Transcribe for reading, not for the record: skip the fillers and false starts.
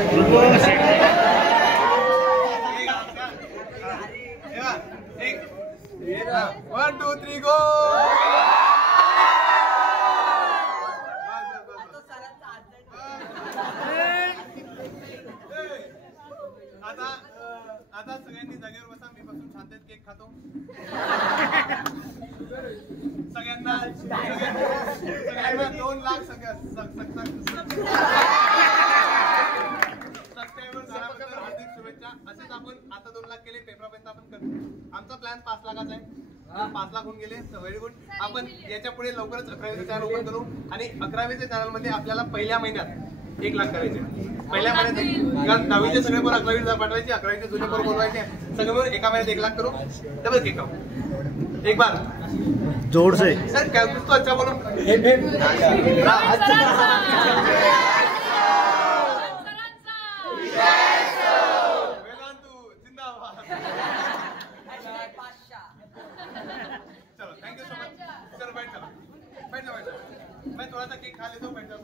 1 2 3 गो. आता सगळ्यांनी जागेवर बसा. मी बसून शांततेत केक खातो. सगळ्यांना 2 लाख सबस्क्रायबर झाल्याबद्दल हार्दिक शुभेच्छा. असेच आपण आता 2 लाख केले, पेपरापर्यंत आपण करतो. आमचा प्लॅन 5 लाखाचा आहे. 5 लाख होऊन गेले. Very good. आपण याच्या पुढे लवकरच 11वीचे चॅनल ओपन करू आणि 11वीच्या चॅनल मध्ये आपल्याला पहिल्या महिन्यात 1 लाख करायचे. पहिल्या महिन्यात 10वीचे सगळे पोरं 11वीला पाठवायचे, 11वीचे जुने पोरं बोलवायचे, सगळे मिळून एका महिन्यात 1 लाख करू. डबल केक खाऊ एक बार जोर से. सर क्या कुछ तो अच्छा बोलो. चलो थैंक यू सो मच. चलो बैठ जाओ. मैं थोड़ा सा केक खा लेता हूँ. बैठ जाओ.